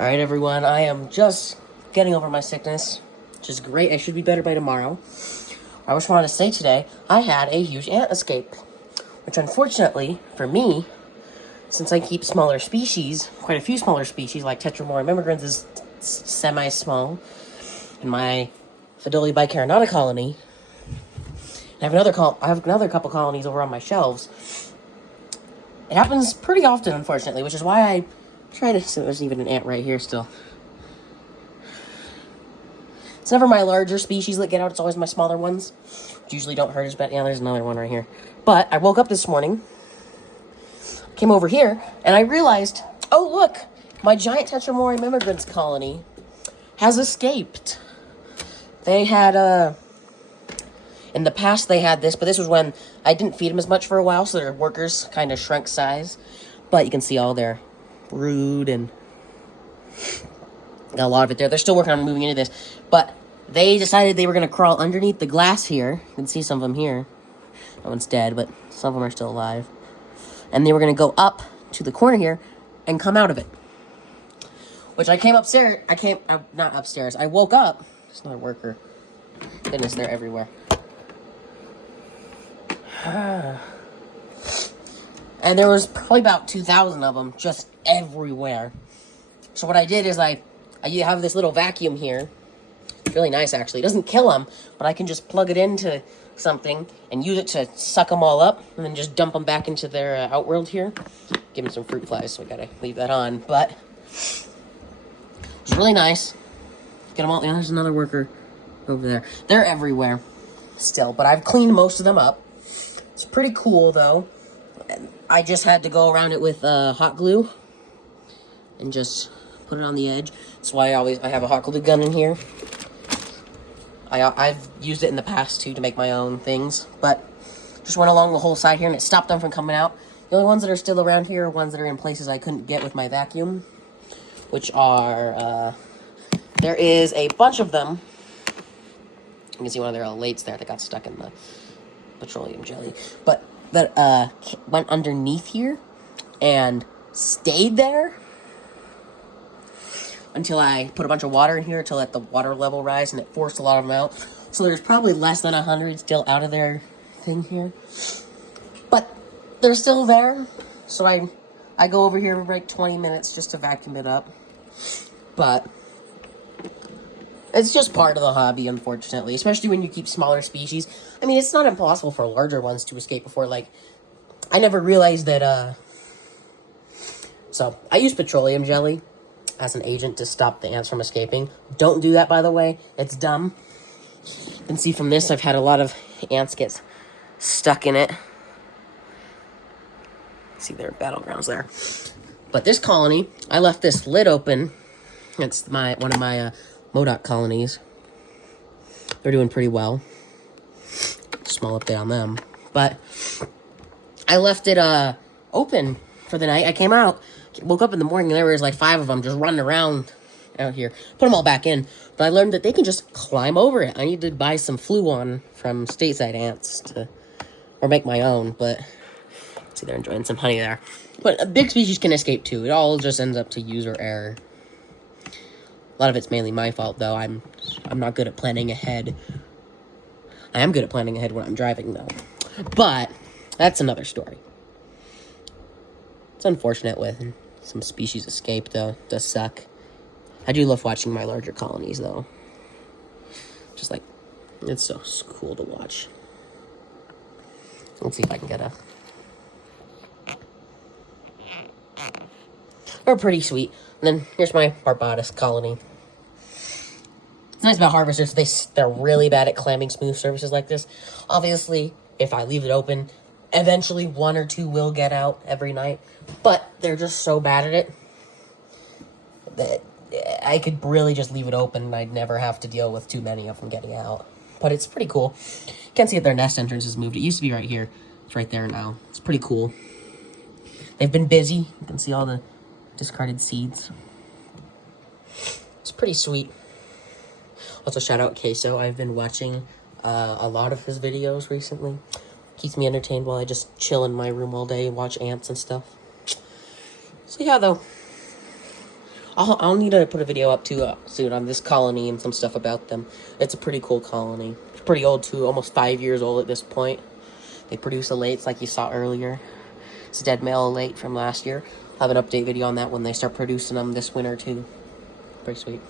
Alright, everyone, I am just getting over my sickness, which is great. I should be better by tomorrow. I just wanted to say today, I had a huge ant escape, which unfortunately, for me, since I keep smaller species, quite a few smaller species, like Tetramorum immigrans is semi-small, and my Pheidole bicarinata colony, I have another couple colonies over on my shelves. It happens pretty often, unfortunately, which is why I try to... So there's even an ant right here still. It's never my larger species that get out, it's always my smaller ones, which usually don't hurt as bad. Yeah, there's another one right here. But I woke up this morning, came over here, and I realized, oh look, my giant Tetramorum immigrants colony has escaped. They had, in the past they had this, but this was when I didn't feed them as much for a while, so their workers kind of shrunk size. But you can see all their brood and got a lot of it there. They're still working on moving into this, but they decided they were going to crawl underneath the glass here. You can see some of them here. That one's dead, but some of them are still alive. And they were going to go up to the corner here and come out of it. Which I came upstairs. Not upstairs. I woke up. There's another worker. Goodness, they're everywhere. And there was probably about 2,000 of them just everywhere. So what I did is I have this little vacuum here. It's really nice, actually. It doesn't kill them, but I can just plug it into something and use it to suck them all up and then just dump them back into their outworld here. Give them some fruit flies, so we gotta leave that on. But it's really nice. Get them all. Yeah, there's another worker over there. They're everywhere still, but I've cleaned most of them up. It's pretty cool, though. I just had to go around it with hot glue and just put it on the edge. That's why I have a hot glue gun in here. I've used it in the past, too, to make my own things, but just went along the whole side here, and it stopped them from coming out. The only ones that are still around here are ones that are in places I couldn't get with my vacuum, which are, there is a bunch of them. You can see one of their elates there that got stuck in the petroleum jelly, but that went underneath here and stayed there until I put a bunch of water in here to let the water level rise, and it forced a lot of them out. So there's probably less than 100 still out of their thing here, but they're still there. So I go over here for like 20 minutes just to vacuum it up, but it's just part of the hobby, unfortunately, especially when you keep smaller species. I mean, it's not impossible for larger ones to escape before, like, I never realized that, so, I use petroleum jelly as an agent to stop the ants from escaping. Don't do that, by the way. It's dumb. You can see from this, I've had a lot of ants get stuck in it. See their battlegrounds there. But this colony, I left this lid open. It's one of my, Modoc colonies. They're doing pretty well. Small update on them. But I left it open for the night. I came out, woke up in the morning, and there was like 5 of them just running around out here. Put them all back in. But I learned that they can just climb over it. I need to buy some Fluon from Stateside Ants or make my own. But see, they're enjoying some honey there. But a big species can escape too. It all just ends up to user error. A lot of it's mainly my fault, though. I'm not good at planning ahead. I am good at planning ahead when I'm driving, though. But that's another story. It's unfortunate when some species escape, though. It does suck. I do love watching my larger colonies, though. Just like, it's so cool to watch. Let's see if I can get a... They're pretty sweet. And then here's my Barbados colony. It's nice about harvesters, they're really bad at clamming smooth surfaces like this. Obviously, if I leave it open, eventually 1 or 2 will get out every night. But they're just so bad at it that I could really just leave it open and I'd never have to deal with too many of them getting out. But it's pretty cool. You can see that their nest entrance has moved. It used to be right here. It's right there now. It's pretty cool. They've been busy. You can see all the discarded seeds. It's pretty sweet. Also, shout out Queso. I've been watching a lot of his videos recently. Keeps me entertained while I just chill in my room all day and watch ants and stuff. So yeah, though. I'll need to put a video up too soon on this colony and some stuff about them. It's a pretty cool colony. It's pretty old too, almost 5 years old at this point. They produce elates like you saw earlier. It's a dead male elate from last year. I'll have an update video on that when they start producing them this winter too. Pretty sweet.